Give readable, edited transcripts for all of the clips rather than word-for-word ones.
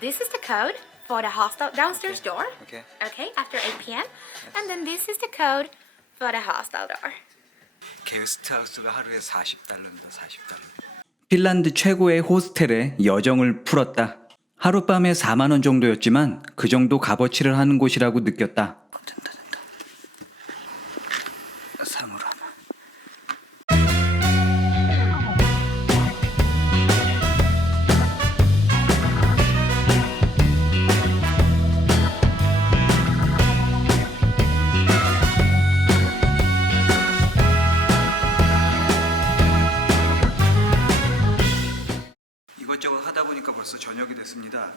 this is the code for the hostel downstairs door. Okay. Okay, after 8 p.m. And then this is the code for the hostel door. 게스트하우스가 하루에 40달러입니다. 40달러. 핀란드 최고의 호스텔에 여정을 풀었다. 하룻밤에 4만 원 정도였지만 그 정도 값어치를 하는 곳이라고 느꼈다. 된다. 사물함. 이것저것 하다 보니까 벌써 저녁이 됐습니다.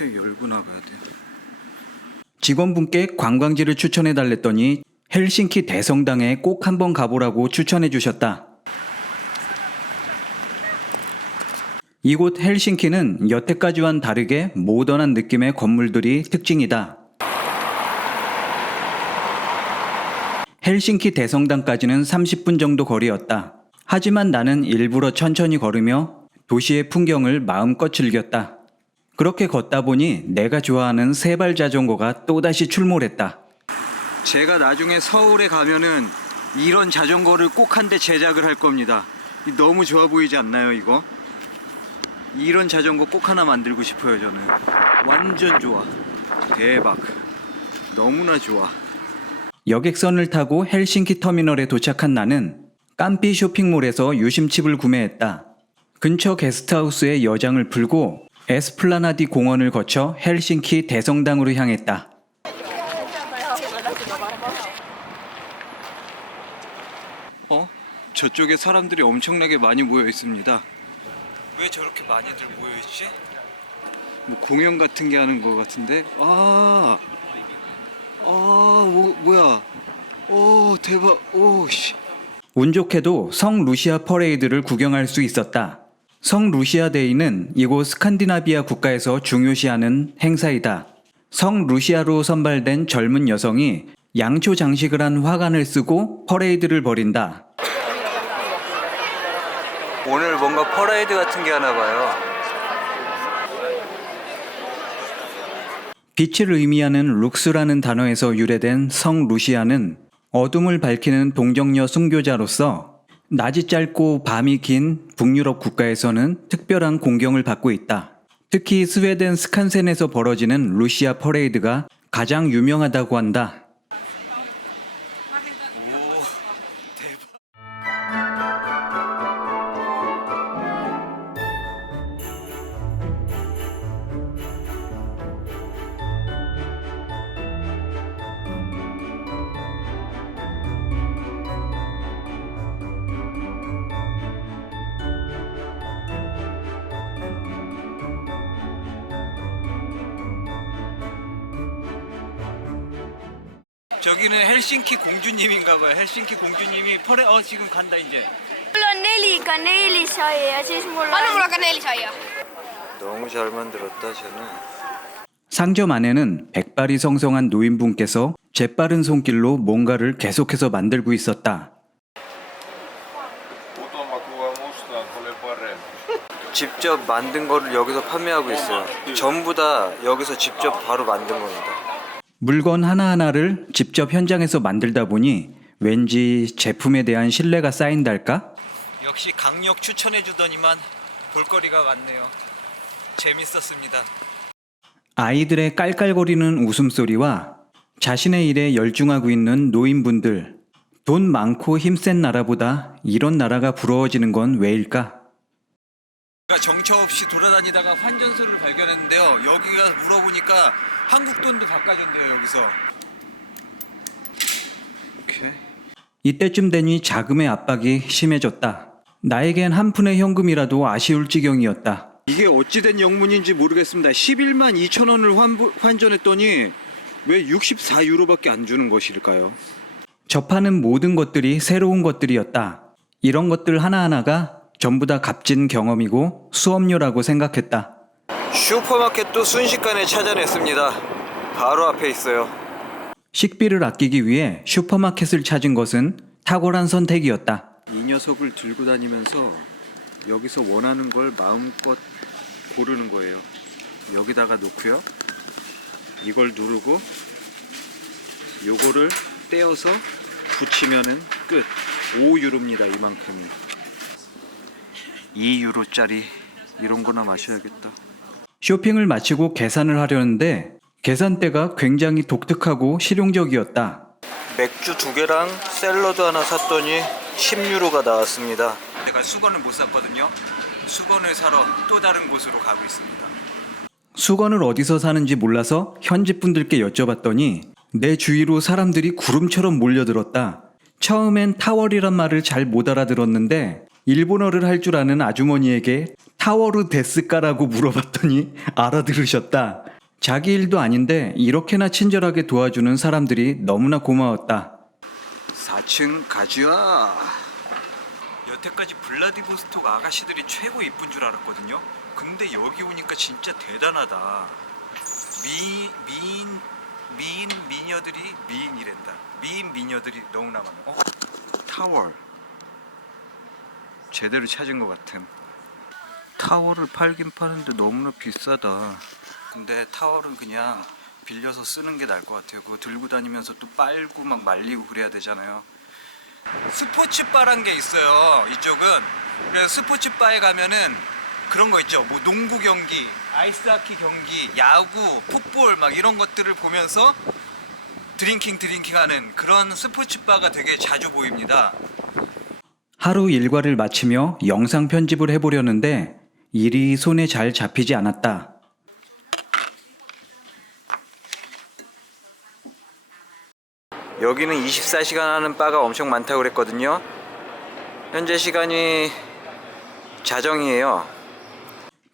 이렇게 열고 나가야 돼요. 직원분께 관광지를 추천해 달랬더니 헬싱키 대성당에 꼭 한번 가보라고 추천해 주셨다. 이곳 헬싱키는 여태까지와는 다르게 모던한 느낌의 건물들이 특징이다. 헬싱키 대성당까지는 30분 정도 거리였다. 하지만 나는 일부러 천천히 걸으며 도시의 풍경을 마음껏 즐겼다. 그렇게 걷다 보니 내가 좋아하는 세발 자전거가 또다시 출몰했다. 제가 나중에 서울에 가면은 이런 자전거를 꼭 한 대 제작을 할 겁니다. 너무 좋아 보이지 않나요, 이거? 이런 자전거 꼭 하나 만들고 싶어요, 저는. 완전 좋아. 대박. 너무나 좋아. 여객선을 타고 헬싱키 터미널에 도착한 나는 깜피 쇼핑몰에서 유심칩을 구매했다. 근처 게스트하우스에 여장을 풀고 에스플라나디 공원을 거쳐 헬싱키 대성당으로 향했다. 저쪽에 사람들이 엄청나게 많이 모여 있습니다. 왜 저렇게 많이들 모여 있지? 뭐 공연 같은 게 하는 것 같은데? 뭐야? 대박. 씨. 운 좋게도 성 루시아 퍼레이드를 구경할 수 있었다. 성 루시아 데이는 이곳 스칸디나비아 국가에서 중요시하는 행사이다. 성 루시아로 선발된 젊은 여성이 양초 장식을 한 화관을 쓰고 퍼레이드를 벌인다. 오늘 뭔가 퍼레이드 같은 게 하나 봐요. 빛을 의미하는 룩스라는 단어에서 유래된 성 루시아는 어둠을 밝히는 동정녀 순교자로서 낮이 짧고 밤이 긴 북유럽 국가에서는 특별한 공경을 받고 있다. 특히 스웨덴 스칸센에서 벌어지는 루시아 퍼레이드가 가장 유명하다고 한다. 저기는 헬싱키 공주님인가봐요. 헬싱키 공주님이 지금 간다 이제. Mulla on 4 kaneelisajia, siis mulla Anna mulla kaneelisajia. 너무 잘 만들었다 쟤는. 상점 안에는 백발이 성성한 노인분께서 재빠른 손길로 뭔가를 계속해서 만들고 있었다. 직접 만든 거를 여기서 판매하고 있어요. 전부 다 여기서 직접 바로 만든 겁니다. 물건 하나하나를 직접 현장에서 만들다 보니 왠지 제품에 대한 신뢰가 쌓인달까? 역시 강력 추천해주더니만 볼거리가 많네요. 재밌었습니다. 아이들의 깔깔거리는 웃음소리와 자신의 일에 열중하고 있는 노인분들. 돈 많고 힘센 나라보다 이런 나라가 부러워지는 건 왜일까? 제가 정처 없이 돌아다니다가 환전소를 발견했는데요. 여기가 물어보니까 한국 돈도 바꿔준대요. 여기서. 오케이. 이때쯤 되니 자금의 압박이 심해졌다. 나에겐 한 푼의 현금이라도 아쉬울 지경이었다. 이게 어찌된 영문인지 모르겠습니다. 11만 2천 원을 환전했더니 왜 64유로밖에 안 주는 것일까요? 접하는 모든 것들이 새로운 것들이었다. 이런 것들 하나하나가 전부 다 값진 경험이고 수업료라고 생각했다. 슈퍼마켓도 순식간에 찾아냈습니다. 바로 앞에 있어요. 식비를 아끼기 위해 슈퍼마켓을 찾은 것은 탁월한 선택이었다. 이 녀석을 들고 다니면서 여기서 원하는 걸 마음껏 고르는 거예요. 여기다가 놓고요. 이걸 누르고 요거를 떼어서 붙이면은 끝. 5유로입니다. 이만큼이. 2유로짜리 이런 거나 마셔야겠다. 쇼핑을 마치고 계산을 하려는데 계산대가 굉장히 독특하고 실용적이었다. 맥주 2개랑 샐러드 하나 샀더니 10유로가 나왔습니다. 내가 수건을 못 샀거든요. 수건을 사러 또 다른 곳으로 가고 있습니다. 수건을 어디서 사는지 몰라서 현지 분들께 여쭤봤더니 내 주위로 사람들이 구름처럼 몰려들었다. 처음엔 타월이란 말을 잘 못 알아들었는데 일본어를 할 줄 아는 아주머니에게 타워르 데스까라고 물어봤더니 알아들으셨다. 자기 일도 아닌데 이렇게나 친절하게 도와주는 사람들이 너무나 고마웠다. 4층 가주야. 여태까지 블라디보스톡 아가씨들이 최고 이쁜 줄 알았거든요. 근데 여기 오니까 진짜 대단하다. 미인 미녀들이 너무나 많아. 타월. 제대로 찾은 것 같은. 타월을 팔긴 파는데 너무나 비싸다. 근데 타월은 그냥 빌려서 쓰는 게 나을 것 같아요. 그거 들고 다니면서 또 빨고 막 말리고 그래야 되잖아요. 스포츠바란 게 있어요. 이쪽은. 그래서 스포츠바에 가면은 그런 거 있죠. 뭐 농구 경기, 아이스하키 경기, 야구, 풋볼 막 이런 것들을 보면서 드링킹 하는 그런 스포츠바가 되게 자주 보입니다. 하루 일과를 마치며 영상 편집을 해보려는데 일이 손에 잘 잡히지 않았다. 여기는 24시간 하는 바가 엄청 많다고 그랬거든요. 현재 시간이 자정이에요.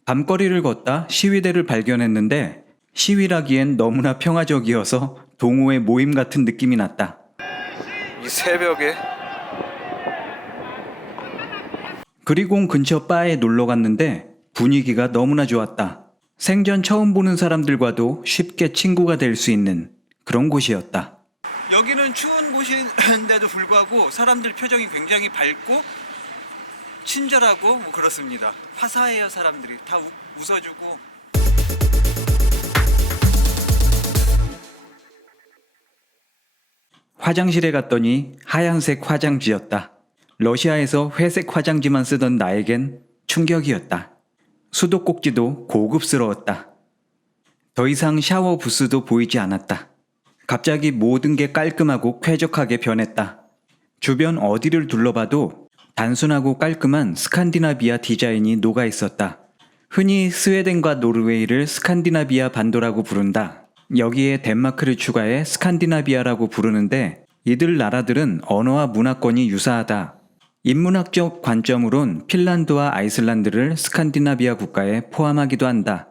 밤거리를 걷다 시위대를 발견했는데 시위라기엔 너무나 평화적이어서 동호회 모임 같은 느낌이 났다. 이 새벽에 그리고 근처 바에 놀러 갔는데 분위기가 너무나 좋았다. 생전 처음 보는 사람들과도 쉽게 친구가 될 수 있는 그런 곳이었다. 여기는 추운 곳인데도 불구하고 사람들 표정이 굉장히 밝고 친절하고 뭐 그렇습니다. 화사해요. 사람들이 다 웃어주고. 화장실에 갔더니 하얀색 화장지였다. 러시아에서 회색 화장지만 쓰던 나에겐 충격이었다. 수도꼭지도 고급스러웠다. 더 이상 샤워 부스도 보이지 않았다. 갑자기 모든 게 깔끔하고 쾌적하게 변했다. 주변 어디를 둘러봐도 단순하고 깔끔한 스칸디나비아 디자인이 녹아 있었다. 흔히 스웨덴과 노르웨이를 스칸디나비아 반도라고 부른다. 여기에 덴마크를 추가해 스칸디나비아라고 부르는데 이들 나라들은 언어와 문화권이 유사하다. 인문학적 관점으론 핀란드와 아이슬란드를 스칸디나비아 국가에 포함하기도 한다.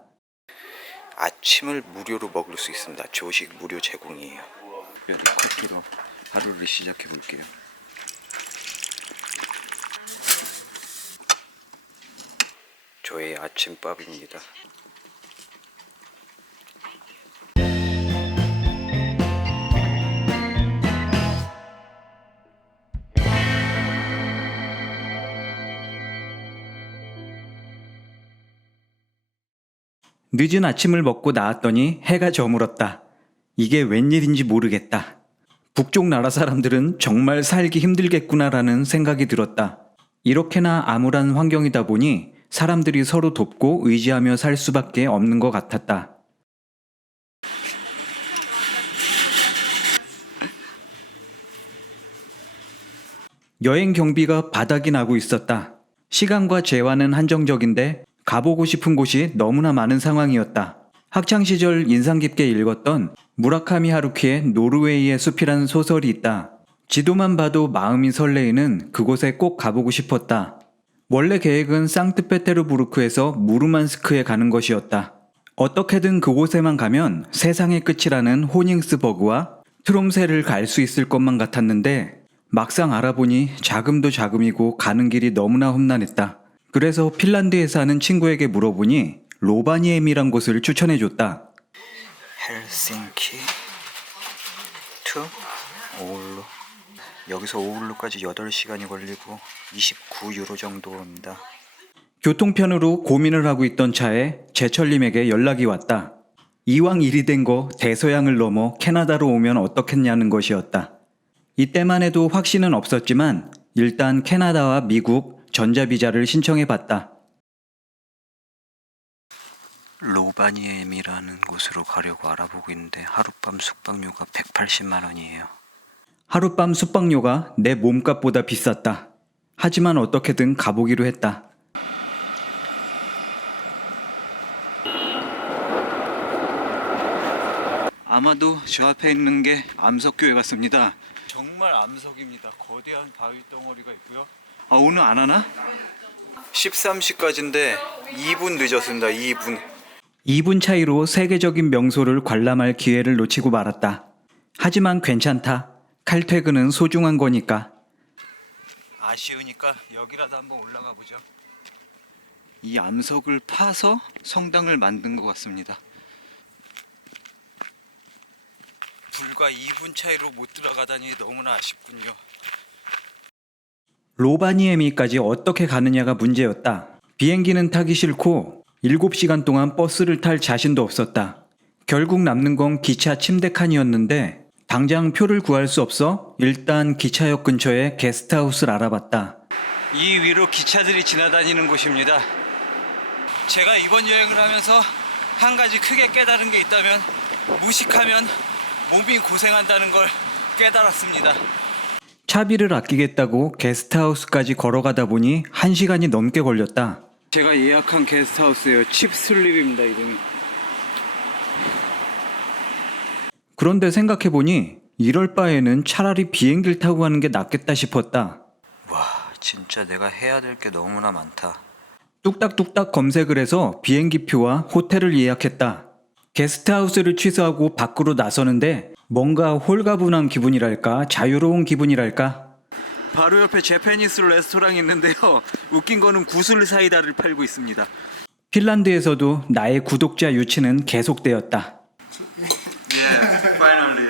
아침을 무료로 먹을 수 있습니다. 조식 무료 제공이에요. 특별히 커피로 하루를 시작해 볼게요. 저의 아침밥입니다. 늦은 아침을 먹고 나왔더니 해가 저물었다. 이게 웬일인지 모르겠다. 북쪽 나라 사람들은 정말 살기 힘들겠구나라는 생각이 들었다. 이렇게나 암울한 환경이다 보니 사람들이 서로 돕고 의지하며 살 수밖에 없는 것 같았다. 여행 경비가 바닥이 나고 있었다. 시간과 재화는 한정적인데 가보고 싶은 곳이 너무나 많은 상황이었다. 학창시절 인상 깊게 읽었던 무라카미 하루키의 노르웨이의 숲이란 소설이 있다. 지도만 봐도 마음이 설레이는 그곳에 꼭 가보고 싶었다. 원래 계획은 상트페테르부르크에서 무르만스크에 가는 것이었다. 어떻게든 그곳에만 가면 세상의 끝이라는 호닝스버그와 트롬세를 갈 수 있을 것만 같았는데 막상 알아보니 자금도 자금이고 가는 길이 너무나 험난했다. 그래서 핀란드에 사는 친구에게 물어보니 로바니엠이란 곳을 추천해줬다. 헬싱키 투 오울루. 여기서 오울루까지 8시간이 걸리고 29유로 정도입니다. 교통편으로 고민을 하고 있던 차에 제철님에게 연락이 왔다. 이왕 일이 된 거 대서양을 넘어 캐나다로 오면 어떻겠냐는 것이었다. 이때만 해도 확신은 없었지만 일단 캐나다와 미국 전자비자를 신청해 봤다. 로바니엠이라는 곳으로 가려고 알아보고 있는데 하룻밤 숙박료가 180만 원이에요. 하룻밤 숙박료가 내 몸값보다 비쌌다. 하지만 어떻게든 가보기로 했다. 아마도 저 앞에 있는 게 암석교회 같습니다. 정말 암석입니다. 거대한 바위 덩어리가 있고요. 아, 오늘 안 하나? 13시까지인데 2분 늦었습니다. 2분. 2분 차이로 세계적인 명소를 관람할 기회를 놓치고 말았다. 하지만 괜찮다. 칼퇴근은 소중한 거니까. 아쉬우니까 여기라도 한번 올라가 보죠. 이 암석을 파서 성당을 만든 것 같습니다. 불과 2분 차이로 못 들어가다니 너무나 아쉽군요. 로바니에미까지 어떻게 가느냐가 문제였다. 비행기는 타기 싫고 7시간 동안 버스를 탈 자신도 없었다. 결국 남는 건 기차 침대 칸이었는데 당장 표를 구할 수 없어 일단 기차역 근처에 게스트하우스를 알아봤다. 이 위로 기차들이 지나다니는 곳입니다. 제가 이번 여행을 하면서 한 가지 크게 깨달은 게 있다면 무식하면 몸이 고생한다는 걸 깨달았습니다. 차비를 아끼겠다고 게스트하우스까지 걸어가다 보니 1시간이 넘게 걸렸다. 제가 예약한 게스트하우스예요. 칩슬립입니다. 이름이. 그런데 생각해보니 이럴 바에는 차라리 비행기를 타고 가는 게 낫겠다 싶었다. 와, 진짜 내가 해야 될 게 너무나 많다. 뚝딱뚝딱 검색을 해서 비행기표와 호텔을 예약했다. 게스트하우스를 취소하고 밖으로 나서는데 뭔가 홀가분한 기분이랄까 자유로운 기분이랄까. 바로 옆에 재패니스 레스토랑이 있는데요. 웃긴 거는 구슬 사이다를 팔고 있습니다. 핀란드에서도 나의 구독자 유치는 계속되었다. Yeah, finally.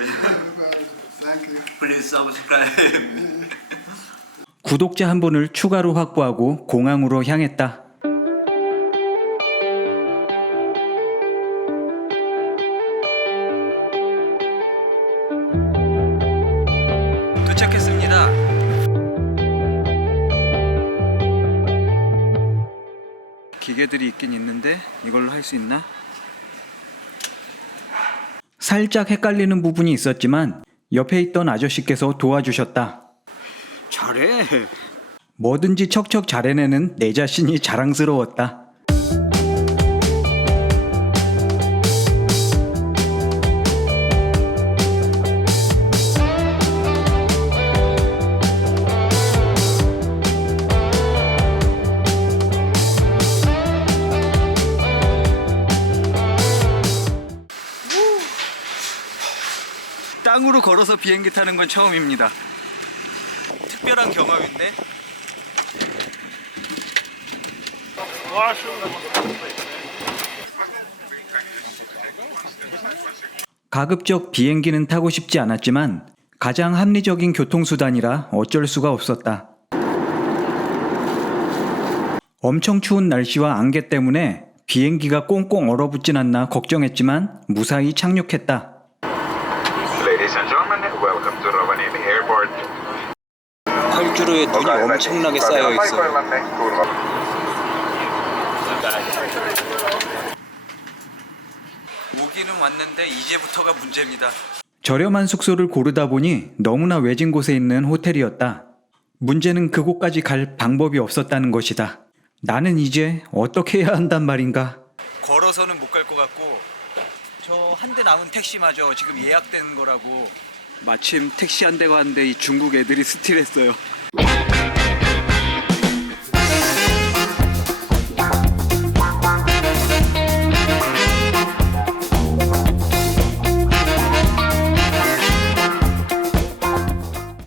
Please subscribe. 구독자 한 분을 추가로 확보하고 공항으로 향했다. 도착했습니다. 기계들이 있긴 있는데 이걸로 할 수 있나? 살짝 헷갈리는 부분이 있었지만 옆에 있던 아저씨께서 도와주셨다. 잘해. 뭐든지 척척 잘해내는 내 자신이 자랑스러웠다. 땅으로 걸어서 비행기 타는 건 처음입니다. 특별한 경험인데. 가급적 비행기는 타고 싶지 않았지만 가장 합리적인 교통수단이라 어쩔 수가 없었다. 엄청 추운 날씨와 안개 때문에 비행기가 꽁꽁 얼어붙진 않나 걱정했지만 무사히 착륙했다. Ladies and gentlemen, welcome to Rovaniemi Airport. 활주로에 눈이 엄청나게 쌓여 있어요. 오기는 왔는데 이제부터가 문제입니다. 저렴한 숙소를 고르다 보니 너무나 외진 곳에 있는 호텔이었다. 문제는 그곳까지 갈 방법이 없었다는 것이다. 나는 이제 어떻게 해야 한단 말인가? 걸어서는 못 갈 것 같고 저 한 대 남은 택시마저 지금 예약된 거라고. 마침 택시 한 대가 왔는데 이 중국 애들이 스틸했어요.